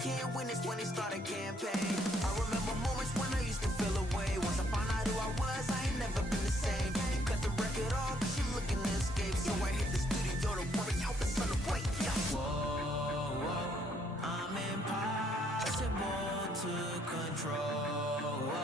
can't win, it's when they start a campaign. I remember moments when I used to feel away. Once I found out who I was, I ain't never been the same. You cut the record off, cause you're looking to escape. So I hit the studio to worry how the sun will wait. Yeah. Whoa, whoa, I'm impossible to control.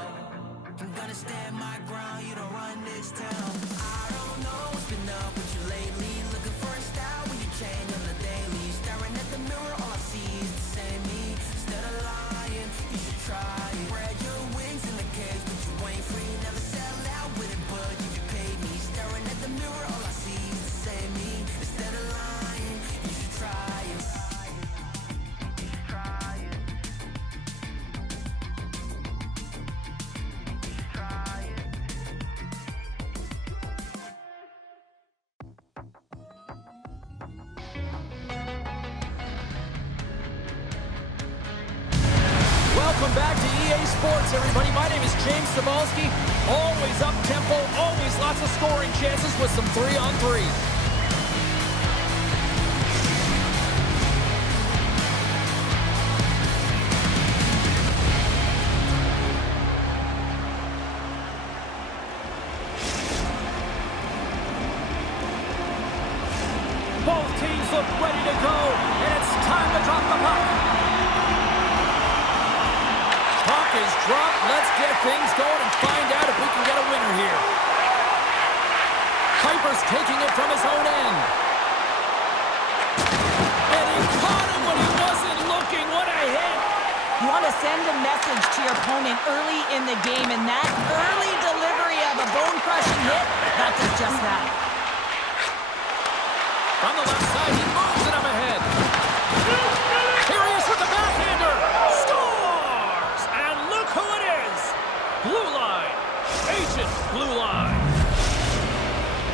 I'm gonna stand my ground, you don't run this town. I don't know what's been up with you lately. Looking for a style when you change on the daily. Staring at the mirror, all I see is the same me. Instead of lying, you should try it. Spread your wings in the cage, but you ain't free. Never sell out with it, but you can pay me. Staring at the mirror, all I see is the same me. Instead of lying, you should try it. You should try it. You should try it. Welcome back to EA Sports, everybody. My name is James Cebulski. Always up-tempo, always lots of scoring chances with some 3-on-3. Both teams look ready to go, and it's time to drop the puck. Puck is dropped. Let's get things going and find out if we can get a winner here. Kuiper's taking it from his own end. And he caught him when he wasn't looking. What a hit. You want to send a message to your opponent early in the game, and that early delivery of a bone-crushing hit, that does just that. From the left side, he moves it up ahead. Here he is with the backhander. Scores! And look who it is. Blue line. Agent Blue Line.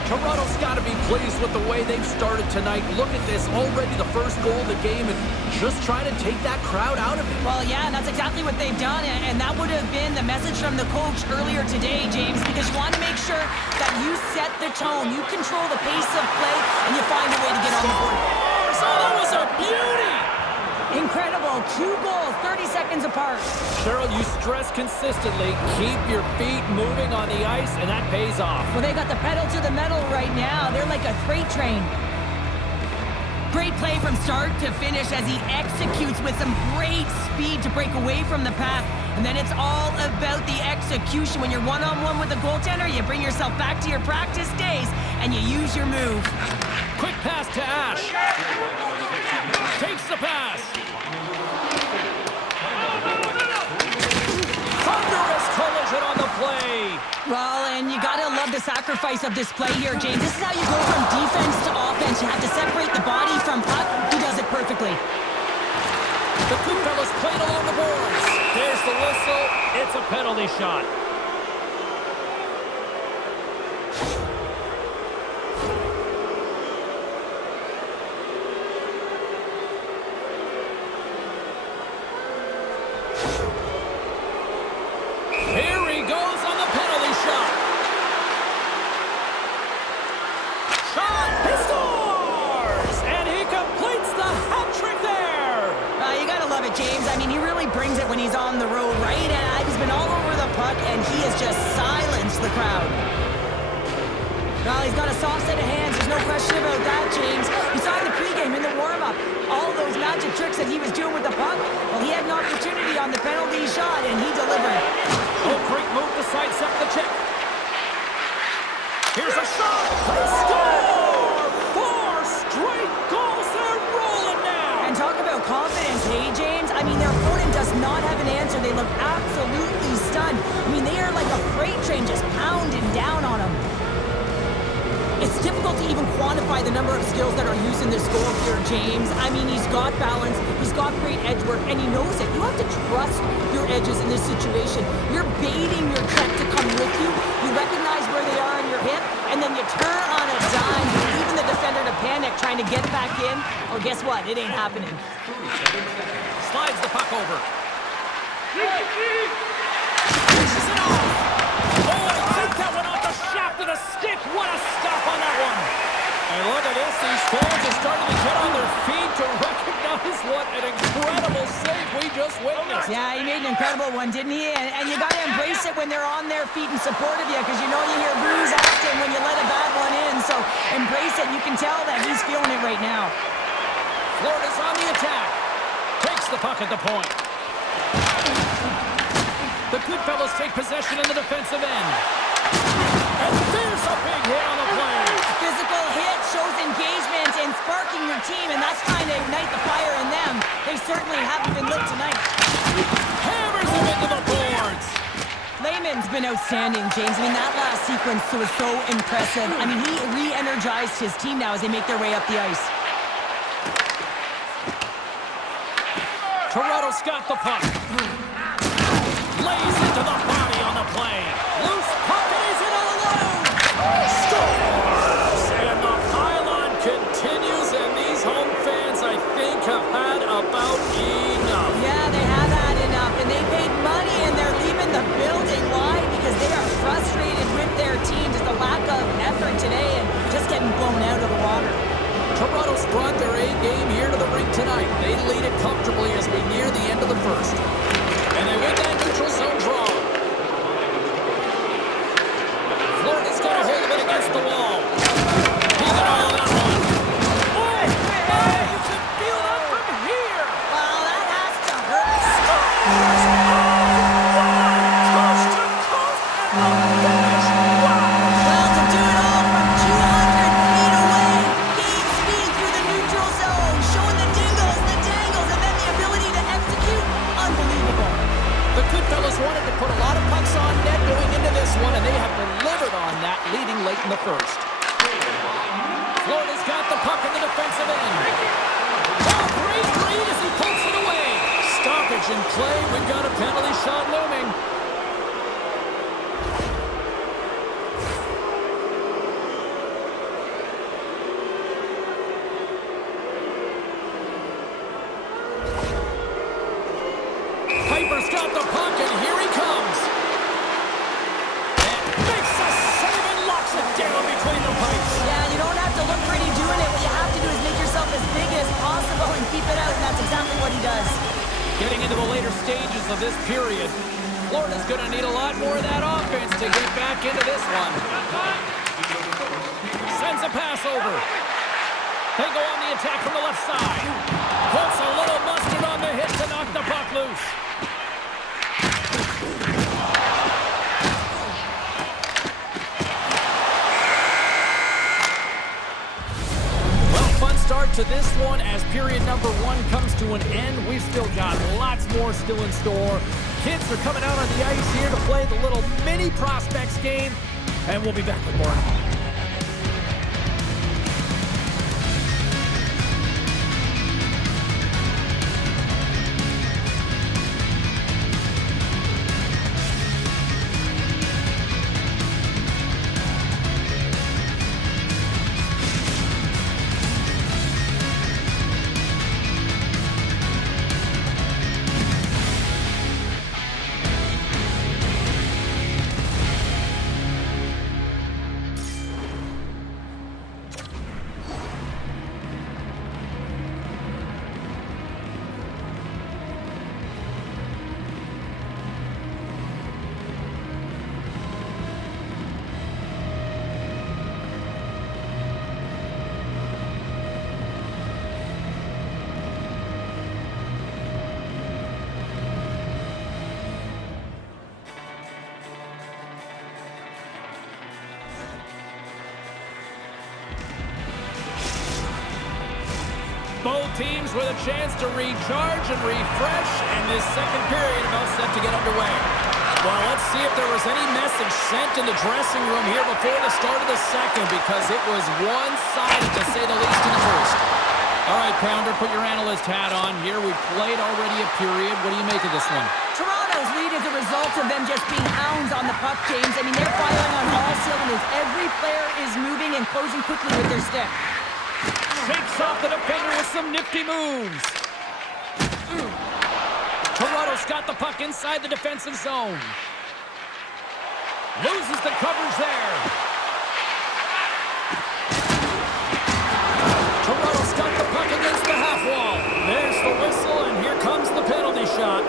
Toronto's got to be pleased with the way they've started tonight. Look at this. Already the first goal of the game, and just trying to take that crowd out of it. Well, yeah, and that's exactly what they've done, and that would have been the message from the coach earlier today, James, because you want to make sure that you set the tone, you control the pace of play, and you find a way to get on the board. Oh, that was a beauty! Incredible. 2 goals, 30 seconds apart. Cheryl, you stress consistently, keep your feet moving on the ice, and that pays off. Well, they got the pedal to the metal right now. They're like a freight train. Great play from start to finish as he executes with some great speed to break away from the path. And then it's all about the execution. When you're one-on-one with the goaltender, you bring yourself back to your practice days, and you use your move. Quick pass to Ash. Takes the pass. Thunderous collision on the play. Well, and you gotta love the sacrifice of this play here, James. This is how you go from defense to offense. You have to separate the body from puck. He does it perfectly. The two fellas played along the boards. There's the whistle. It's a penalty shot. Here he goes on the penalty shot. Shot! He scores! And he completes the hat trick there. You gotta love it, James. I mean, he really brings it when he's on the road, right? And he's been all over the puck, and he has just silenced the crowd. Well, he's got a soft set of hands. There's no question about that, James. You saw in the pregame, in the warm-up, all those magic tricks that he was doing with the puck. Well, he had an opportunity on the penalty shot, and he delivered. Oh, great move to sidestep the check. Here's a shot. They score! 4 straight goals. They're rolling now. And talk about confidence, hey, James? I mean, their opponent does not have an answer. They look absolutely stunned. I mean, they are like a freight train just pounding down on them. It's difficult to even quantify the number of skills that are used in this goal here, James. I mean, he's got balance, he's got great edge work, and he knows it. You have to trust your edges in this situation. You're baiting your check to come with you. You recognize where they are in your hip, and then you turn on a dime, leaving the defender to panic, trying to get back in. Well, guess what? It ain't happening. Slides the puck over. Pushes it off. Oh, I think that went off the shaft of the stick. What a stop on that one. And look at this. These fans are starting to get on their feet to recognize what an incredible save we just witnessed. Yeah, he made an incredible one, didn't he? And you got to embrace it when they're on their feet in support of you, because you know you hear boos often when you let a bad one in. So embrace it. You can tell that he's feeling it right now. Florida's on the attack. Takes the puck at the point. The Goodfellas take possession in the defensive end. And there's a big hit on the play. Physical hit shows engagement and sparking your team, and that's trying to ignite the fire in them. They certainly haven't been lit tonight. Hammers him into the boards. Lehman's been outstanding, James. I mean, that last sequence was so impressive. I mean, he re-energized his team now as they make their way up the ice. Toronto's got the puck. Lays into the body on the play. Loose puck, and he's in all alone. Scores! And the pylon continues, and these home fans, I think, have had about enough. Yeah, they have had enough, and they paid money, and they're leaving the building. Why? Because they are frustrated with their team. Just a lack of effort today and just getting blown out of the water. Toronto's brought their A game here to the rink tonight. They lead it comfortably as we near the end of the first. And they win that neutral zone draw. Florida's got a hold of it against the wall. He got all of that one. Oh, you can feel that from here. Well, that has to hurt. Coast to coast and the finish. Well, to do it all from 200 feet away. Game speed through the neutral zone, showing the dingles, the dangles, and then the ability to execute. Unbelievable. The Goodfellas wanted to put a lot of pucks on net going into this one, and they have delivered on that, leading late in the first. Florida's got the puck in the defensive end. Oh, great read as he pulls it away. Stoppage in play. We've got a penalty shot looming. Piper's got the puck, and here he comes. And makes a save and locks it down between the pipes. Yeah, you don't have to look pretty doing it. What you have to do is make yourself as big as possible and keep it out, and that's exactly what he does. Getting into the later stages of this period, Florida's going to need a lot more of that offense to get back into this one. Sends a pass over. They go on the attack from the left side. Puts a little mustard on the hit to knock the puck loose. Well, fun start to this one as period number one comes to an end. We've still got lots more still in store. Kids are coming out on the ice here to play the little mini prospects game, and we'll be back with more. Both teams with a chance to recharge and refresh, and this second period about set to get underway. Well, let's see if there was any message sent in the dressing room here before the start of the second, because it was one-sided, to say the least, in the first. All right, Pounder, put your analyst hat on here. We've played already a period. What do you make of this one? Toronto's lead is a result of them just being hounds on the puck, James. I mean, they're firing on all cylinders. Every player is moving and closing quickly with their stick. Shakes off the defender with some nifty moves. Toronto's got the puck inside the defensive zone. Loses the coverage there. Toronto's got the puck against the half wall. There's the whistle, and here comes the penalty shot. shot.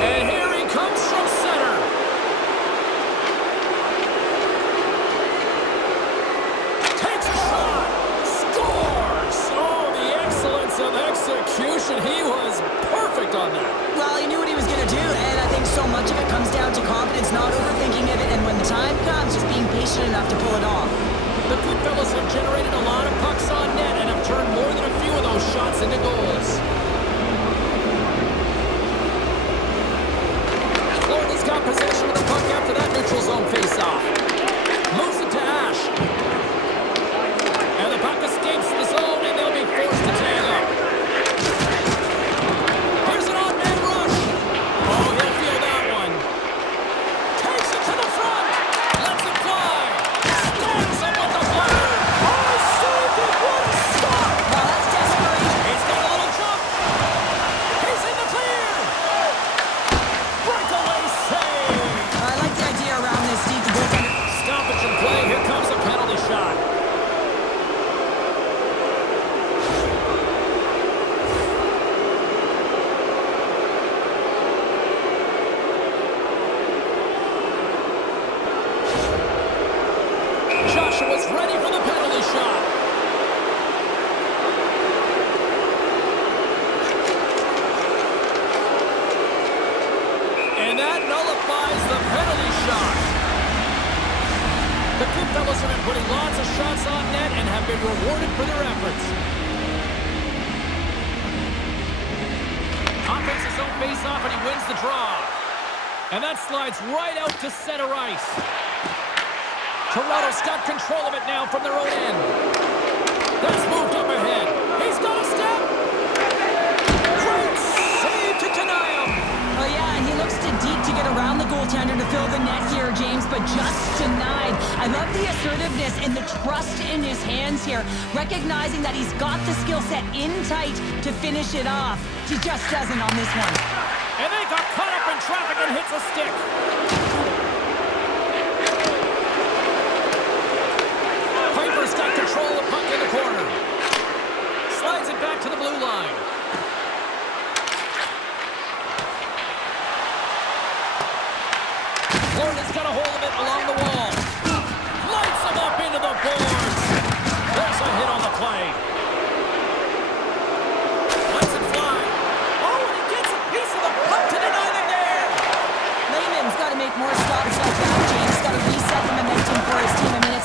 And here he comes from center. Takes a shot. Scores. Oh, the excellence of execution. He was perfect on that. Well, he knew what he was going to do, and I think so much of it comes down to confidence, not overthinking of it, and when the time comes, just being patient enough to pull it off. The Goodfellas have generated a lot of pucks on net and have turned more than a few of those shots into goals. Florida's got possession of the puck after that neutral zone face-off. Moves it to Ash. And the puck escapes the zone, and they'll be forced to tag up. Here's an on-man rush. Oh, he'll feel that one. Takes it to the front. Lets it fly. Stands up with the bladder. Oh, saved it. What a stop. Well, that's desperation. He's got a little jump. He's in the clear. Breakaway save. I like the idea around this, Steve. The goaltender. Stoppage in play. Here comes a penalty shot. Joshua's ready for the penalty shot. And that nullifies the penalty shot. The Goodfellas have been putting lots of shots on net and have been rewarded for their efforts. Offense his own face-off and he wins the draw. And that slides right out to center ice. Toronto's got control of it now from their own end. That's moved up ahead. He's got a step. Great save to deny him. Oh, yeah, and he looks too deep to get around the goaltender to fill the net here, James, but just denied. I love the assertiveness and the trust in his hands here, recognizing that he's got the skill set in tight to finish it off. He just doesn't on this one. And they got caught up in traffic and hits a stick. Piper's got control of the puck in the corner. Slides it back to the blue line. Florida's got a hold of it along the wall. Lights him up into the boards. There's a hit on the play. Lets it fly. Oh, and he gets a piece of the puck to deny them there. Lehman's got to make more stops like that, James. Got to reset the momentum for his team. I mean,